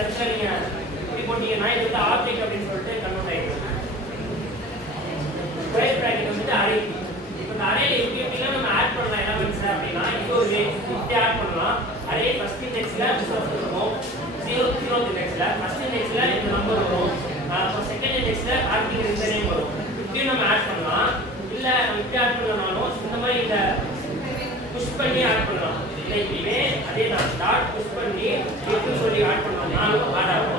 இடத்துல நீங்க இப்படி போட்டீங்கன்னா இது வந்து ஆப்ஜெக்ட் அப்படின்னு சொல்லிட்டு கன்வெர்ட் ஆயிடும். ஸ்கொயர் பிராக்கெட் வந்து அரே. இப்போ இந்த அரேல எப்படிலாம் நம்ம ஆட் பண்ணலாம் எலிமெண்ட்ஸ் அப்படின்னா இது ஒரு வே இப்படி ஆட் பண்ணலாம். அரே ஃபர்ஸ்ட் இண்டெக்ஸ்ல இருக்கும் 0th இண்டெக்ஸ்ல ஃபர்ஸ்ட் இண்டெக்ஸ்ல இந்த நம்பர் வரும். அப்போ செகண்ட் இண்டெக்ஸ்ல ஆர்டிகல் இந்த நேம் வரும். இப்படி நம்ம ஆட் பண்ணலாம். இல்ல நம்ம இப்படி ஆட் பண்ணனாலும் இந்த மாதிரி இந்த புஷ் பண்ணி ஆட் பண்ணலாம். இல்லை இப்படியே அதே தான் டாட் புஷ் பண்ணி எப்படி சொல்லி ஆட் பண்ணோம்னா ஆட் ஆகும்.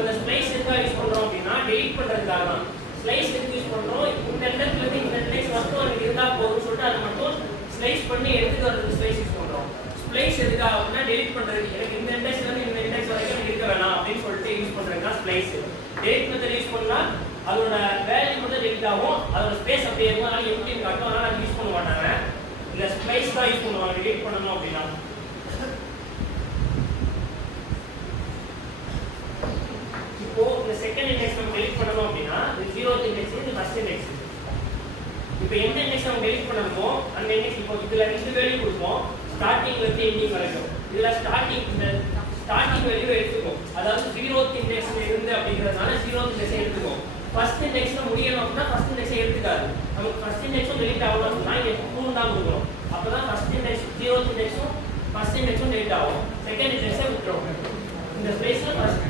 இந்த ஸ்ப்ளைஸ் எதுக்காக யூஸ் பண்றோம் அப்படின்னா delete பண்றதுக்காக தான். ஸ்லைஸ் எதுக்கு யூஸ் பண்றோம்? இந்த இடத்துல இருந்து இந்த இண்டெக்ஸ் மட்டும் எனக்கு இருந்தா போதும்னு சொல்லிட்டு அதை மட்டும் ஸ்லைஸ் பண்ணி எடுத்துட்டு வரதுக்கு ஸ்லைஸ் யூஸ் பண்றோம். ஸ்ப்ளைஸ் எதுக்காக அப்படின்னா delete பண்றதுக்கு. எனக்கு இந்த இண்டெக்ஸ்ல இருந்து இந்த இண்டெக்ஸ் வரைக்கும் எனக்கு இருக்க வேணாம் அப்படின்னு சொல்லிட்டு யூஸ் பண்றதுக்கு தான் ஸ்ப்ளைஸ். delete மெத்தட் யூஸ் பண்ணா அதோட வேல்யூ மட்டும் delete ஆகும், அதோட ஸ்பேஸ் அப்படியே இருக்கும், அதனால எம்ப்டின்னு காட்டும், அதனால அது யூஸ் பண்ண மாட்டாங்க. இல்ல ஸ்ப்ளைஸ் தான் யூஸ் பண்ணுவாங்க delete பண்ணணும் அப்படின்னா. இப்போ இந்த செகண்ட் இண்டெக்ஸ் நம்ம delete பண்ணணும் அப்படின்னா இது 0th இண்டெக்ஸ், இது ஃபர்ஸ்ட் இண்டெக்ஸ். இப்போ எந்த இண்டெக்ஸ் நம்ம delete பண்ணணுமோ அந்த இண்டெக்ஸ் இப்போ இதுல ரெண்டு வேல்யூ கொடுப்போம், ஸ்டார்டிங்ல இருந்து எண்டிங் வரைக்கும். இதுல ஸ்டார்டிங் இந்த ஸ்டார்டிங் வேல்யூ எடுத்துக்கும், அதாவது 0th இண்டெக்ஸ்ல இருந்து அப்படிங்கிறதுனால 0th இண்டெக்ஸ் எடுத்துக்கும். ஃபர்ஸ்ட் இண்டெக்ஸ்ல முடியணும் அப்படின்னா ஃபர்ஸ்ட் இண்டெக்ஸ் எடுத்துக்காது. நமக்கு ஃபர்ஸ்ட் இண்டெக்ஸும் delete ஆகணும் அப்படின்னா இங்க 2 தான் கொடுக்கணும். அப்பதான் ஃபர்ஸ்ட் இண்டெக்ஸ் 0th இண்டெக்ஸும் ஃபர்ஸ்ட் இண்டெக்ஸும் delete ஆகும். செகண்ட் இண்டெக்ஸை விட்டுரும். இந்த ஸ்பேஸ்ல ஃபர்ஸ்ட்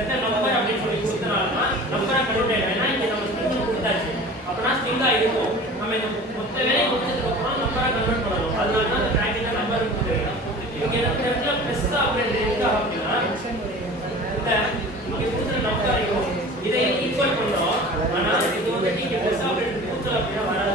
எத்தனை நம்பர் அப்படின்னு சொல்லி கொடுத்தனாலனா நம்பரா கன்வெர்ட் ஆயிடும். ஏன்னா இங்க நம்ம ஸ்ட்ரிங் கொடுத்தாச்சு, அப்பனா ஸ்ட்ரிங்கா இருக்கும். நம்ம இந்த மொத்த வேலையை முடிச்சதுக்கு அப்புறம் நம்பரா கன்வெர்ட் பண்ணணும். அதனால தான் அந்த பிராக்கெட்ல நம்பர் கொடுத்துருக்கேன். இங்க இந்த இடத்துல பிளஸ் ஆபரேட்டர் இருக்கா அப்படின்னா இந்த இங்க கொடுத்த நம்பரையும் இதை ஈக்குவல் பண்றோம். ஆனா இது வந்து நீங்க பிளஸ் ஆபரேட்டர் கொடுத்தல அப்படின்னா வராது.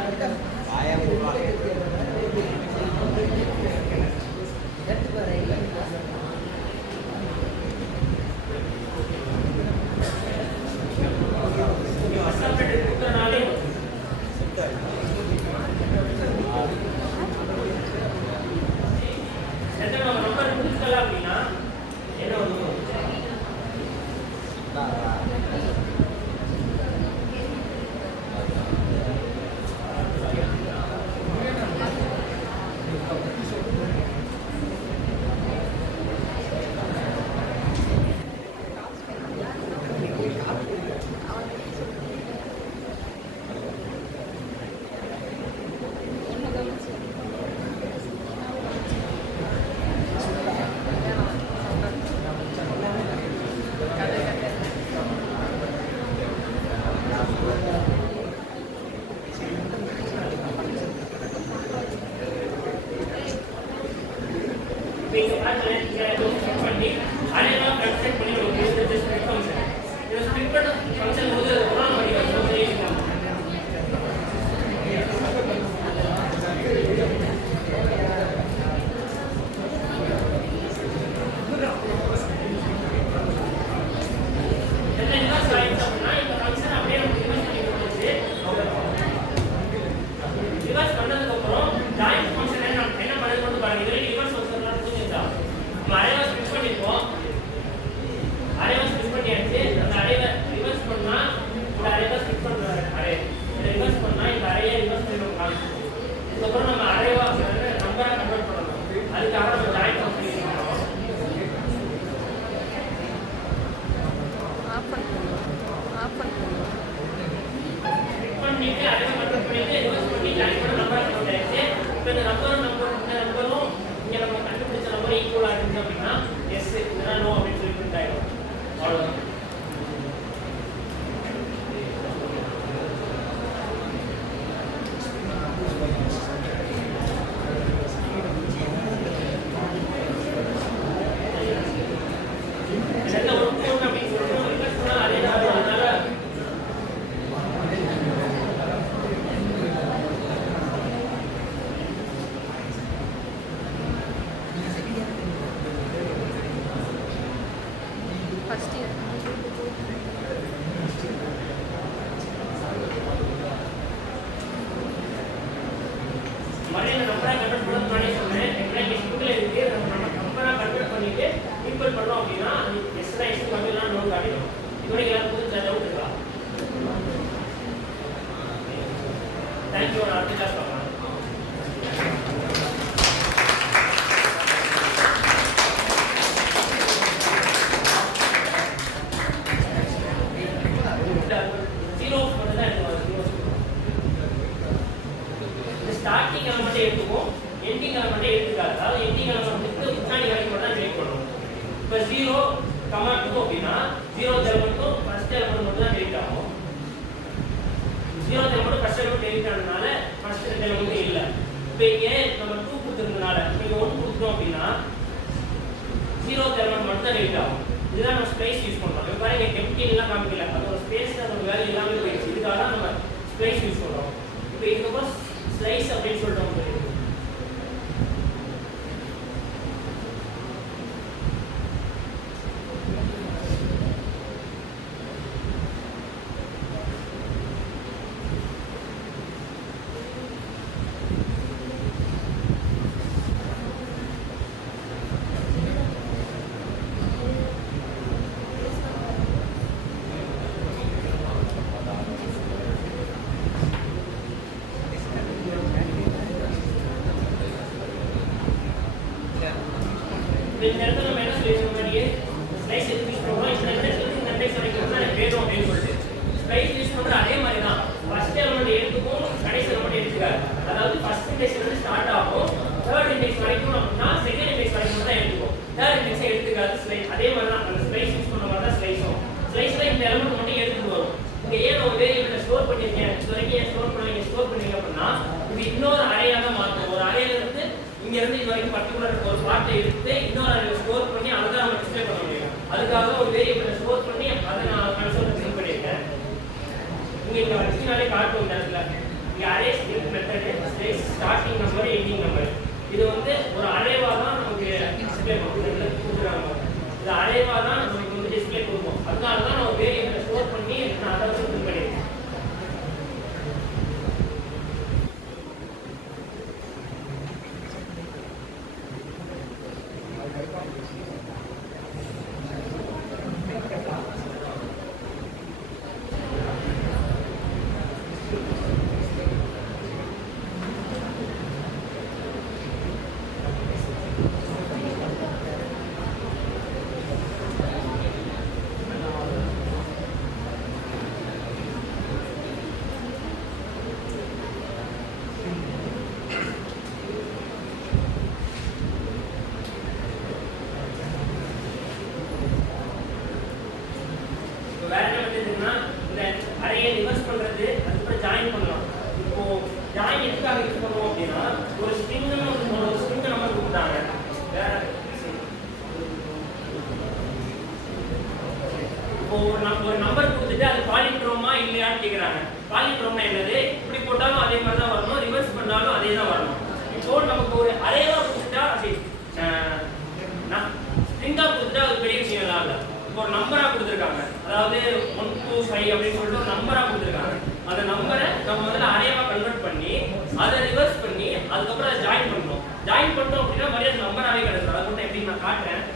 Thank you. Starting element எடுத்துக்கும், ending element எடுத்துக்காது. அதாவது ending elementக்கு முன்னாடி வரைக்கும் மட்டும் தான் delete பண்ணுவோம். இப்போ 0, 2 அப்படின்னா 0th elementக்கும் first element மட்டும் தான் delete ஆகும். 0th element first element delete ஆனதுனால first element இல்ல. இப்போ இங்க நம்ம 2 கொடுத்ததுனால இங்க 1 கொடுத்தோம் அப்படின்னா 0th element மட்டும் தான் delete ஆகும். இதுதான் நம்ம ஸ்பேஸ் யூஸ் பண்றோம். இப்போ பாருங்க empty எல்லாம் காமிக்கல. அதோட ஸ்பேஸ் அதோட வேல்யூ எல்லாமே போயிடுச்சு. இதுக்காக தான் நம்ம ஸ்பேஸ் யூஸ் பண்றோம். இப்போ இதுக்கு ஸ்லைஸ் அப்படின்னு சொல்றோம். இந்த இடத்துல நம்ம என்ன சொல்லிருக்கோம் முன்னாடியே ஸ்லைஸ் எதுக்கு யூஸ் பண்றோம் இந்த இடத்துல இந்த டெக்ஸ்ட் வரைக்கும் தான் வேணும் அப்படின்னு சொல்லிட்டு ஸ்லைஸ் யூஸ் பண்ற அதே மாதிரி தான் ஃபர்ஸ்ட் எலிமெண்ட் எடுத்துக்கும் கடைசி எலிமெண்ட் எடுத்துக்காது. அதாவது ஃபர்ஸ்ட் இண்டெக்ஸ் வந்து ஸ்டார்ட் ஆகும், தேர்ட் இண்டெக்ஸ் வரைக்கும் அப்படின்னா செகண்ட் இண்டெக்ஸ் வரைக்கும் தான் எடுத்துக்கும், தேர்ட் இண்டெக்ஸ் எடுத்துக்காது ஸ்லைஸ். அதே மாதிரி தான் அந்த ஸ்லைஸ் யூஸ் பண்ண மாதிரி தான் ஸ்லைஸும் அதுக்காக ஒரு வேரியபிளை ஸ்டோர் பண்ணி அதை நான் கன்சோல்ல பிரிண்ட் பண்ணியிருக்கேன். இங்கே வச்சுனாலே காட்டும் இந்த இடத்துல. இங்கே array string method starting number ending number இது வந்து ஒரு அரேவா தான் நமக்கு டிஸ்பிளே கொடுக்குறாங்க. இது அரேவா தான் நமக்கு வந்து டிஸ்பிளே கொடுக்கும். அதனால தான் நான் வேரியபிளை ஸ்டோர் பண்ணி நான் அதை வச்சு பிரிண்ட் பண்ணியிருக்கேன். வேற என்ன பண்ணுறதுன்னா இந்த அறையை ரிவர்ஸ் பண்ணுறது அதுக்கப்புறம் ஜாயின் பண்ணலாம். இப்போ ஜாயின் எதுக்காக யூஸ் பண்ணுவோம் அப்படின்னா ஒரு ஸ்ட்ரிங்கை நம்பர் கொடுத்தாங்க. வேற இப்போ ஒரு நம்பர் கொடுத்துட்டு அது பாலிட்ரோமா இல்லையான்னு கேட்குறாங்க. பாலிட்ரோம்னா என்னது? இப்படி போட்டாலும் அதே மாதிரி தான் வரணும், ரிவர்ஸ் பண்ணாலும் அதே தான் வரணும். இப்போ நமக்கு ஒரு அரேவா கொடுத்துட்டா அப்படி ஸ்ட்ரிங்கா கொடுத்துட்டா அது பெரிய விஷயம் இல்லை. இப்போ ஒரு நம்பரா கொடுத்துருக்காங்க, அதாவது 1 to 5 அப்படின்னு சொல்லிட்டு ஒரு நம்பரா கொடுத்துருக்காங்க. அந்த நம்பரை நம்ம முதல்ல அரேவா கன்வெர்ட் பண்ணி அதை ரிவர்ஸ் பண்ணி அதுக்கப்புறம் அதை ஜாயின் பண்ணணும். ஜாயின் பண்ணோம் அப்படின்னா மறுபடியும் நம்பராகவே கிடைக்கும். அதை மட்டும் எப்படி நான் காட்டுறேன்.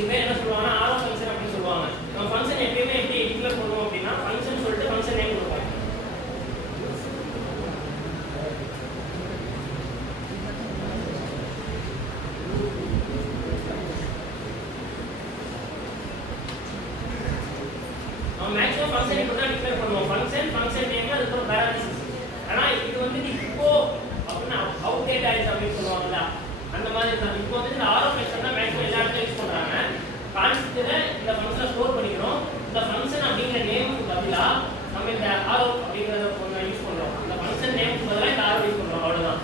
இதுவே என்ன சொல்லுவாங்கன்னா ஆரோ ஃபங்க்ஷன் அப்படின்னு சொல்லுவாங்க. நம்ம ஃபங்க்ஷன் எப்பயுமே எப்படி டிக்ளேர் பண்ணுவோம் அப்படின்னா ஃபங்க்ஷன் சொல்லிட்டு ஃபங்க்ஷன் நேம் கொடுப்போம். நம்ம மேக்ஸிமம் ஃபங்க்ஷன் இப்படி தான் டிக்ளேர் பண்ணுவோம். ஃபங்க்ஷன் நேம் அதுக்கப்புறம் பேரண்டிசிஸ். ஆனால் இது வந்து இப்போ அப்படின்னா அவுட்டேட் ஆயிடுச்சு அப்படின்னு சொல்லுவாங்கல்ல, அந்த மாதிரி தான். இப்போ வந்து இந்த ஆரோ ஃபங்க்ஷன் தான் மேக்ஸிமம் எல்லா இடத்துலையும் யூஸ் பண்ணுறாங்க. கான்செப்ட்ல இந்த ஃபங்க்ஷனை ஸ்டோர் பண்ணிக்கிறோம். இந்த ஃபங்க்ஷன் அப்படிங்கிற நேமுக்கு பதிலா நம்ம இந்த ஆரோ அப்படிங்கறத ஒண்ணு யூஸ் பண்றோம். இந்த ஃபங்க்ஷன் நேமுக்கு பதிலா இந்த ஆரோ யூஸ் பண்றோம், அவ்வளவுதான்.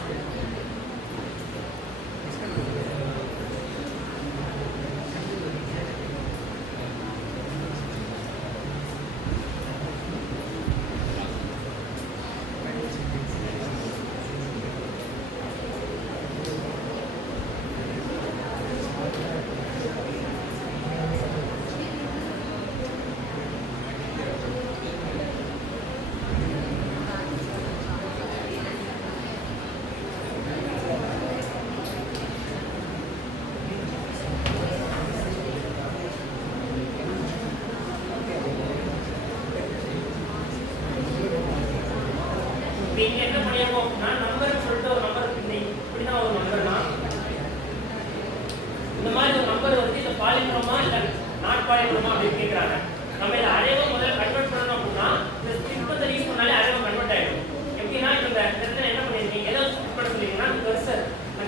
நீங்க என்ன பண்ணிருக்கோம் அப்படின்னா நம்பர்னு சொல்லிட்டு ஒரு நம்பர் இப்படிதான் ஒரு நம்பர்னா இந்த மாதிரி ஒரு நம்பர் வந்து இந்த பாலிட்ரோமா இல்ல நாட் பாலிட்ரோமா அப்படின்னு கேட்கறாங்க. நம்ம இதை அரேவா முதல்ல கன்வெர்ட் பண்ணணும் அப்படின்னா இந்த ஸ்ட்ரிங் மெத்தட் யூஸ் பண்ணாலே அரேவா கன்வெர்ட் ஆயிடும். எப்படின்னா இந்த இடத்துல என்ன பண்ணிருக்கீங்க, ஏதோ ஸ்ட்ரிங் பண்ண சொல்லிங்கன்னா அந்த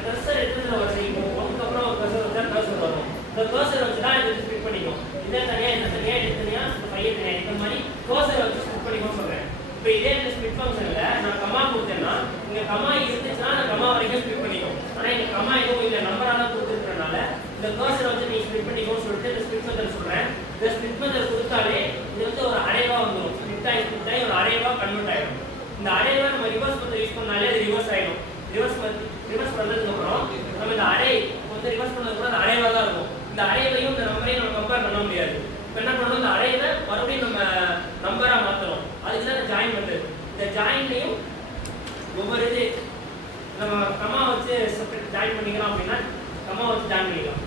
கர்சர் எடுத்துட்டு வருது. இப்போ ஒன்றுக்கு அப்புறம் ஒரு கர்சர் வச்சா கர்சர் வரும். இந்த கர்சர் வச்சு தான் இதை ஸ்ப்ளிட் பண்ணிக்கும். இதை தனியா இந்த தனியா இந்த பையன் தனியா இந்த மாதிரி கர்சரை வச்சு ஸ்ப்ளிட் பண்ணிக்கும் சொல்றேன். இப்போ இதே இந்த ஸ்ப்ளிட் ஃபங்க்ஷன்ல நான் கமா கொடுத்தேன்னா இங்க கமா இருந்துச்சுன்னா அந்த கமா வரைக்கும் ஸ்ப்ளிட் பண்ணிக்கும். ஆனா இங்க கமா எதுவும் இல்லை, நம்பரால கொடுத்துருக்கறனால இந்த கர்சரை வச்சு நீ ஸ்ப்ளிட் பண்ணிக்கோன்னு சொல்லிட்டு இந்த ஸ்ப்ளிட் மெத்தட் சொல்றேன். இந்த ஸ்ப்ளிட் மெத்தட் கொடுத்தாலே இது வந்து ஒரு அரேவா வந்துடும். ஸ்ப்ளிட் ஆகி ஒரு அரேவா கன்வெர்ட் ஆயிடும். இந்த அரேவா நம்ம ரிவர்ஸ் மெத்தட் யூஸ் பண்ணாலே அது ரிவர்ஸ் ஆயிடும். ரிவர்ஸ் பண்ணதுக்கு அப்புறம் நம்ம இந்த அரே வந்து ரிவர்ஸ் பண்ணதுக்கு அப்புறம் அந்த அரேவா தான் இருக்கும். இந்த அரேவையும் இந்த நம்பரையும் நம்ம கம்பேர் பண்ண முடியாது. இப்போ என்ன பண்ணணும், இந்த அரேவை மறுபடியும் நம்ம நம்பரா மாற்றணும். அதுக்கு தான் இந்த ஜாயின் பண்ணுறது. இந்த ஜாயின்லையும் ஒவ்வொரு இது நம்ம கமா வச்சு செப்பரேட் ஜாயின் பண்ணிக்கலாம் அப்படின்னா கமா வச்சு ஜாயின் பண்ணிக்கலாம்.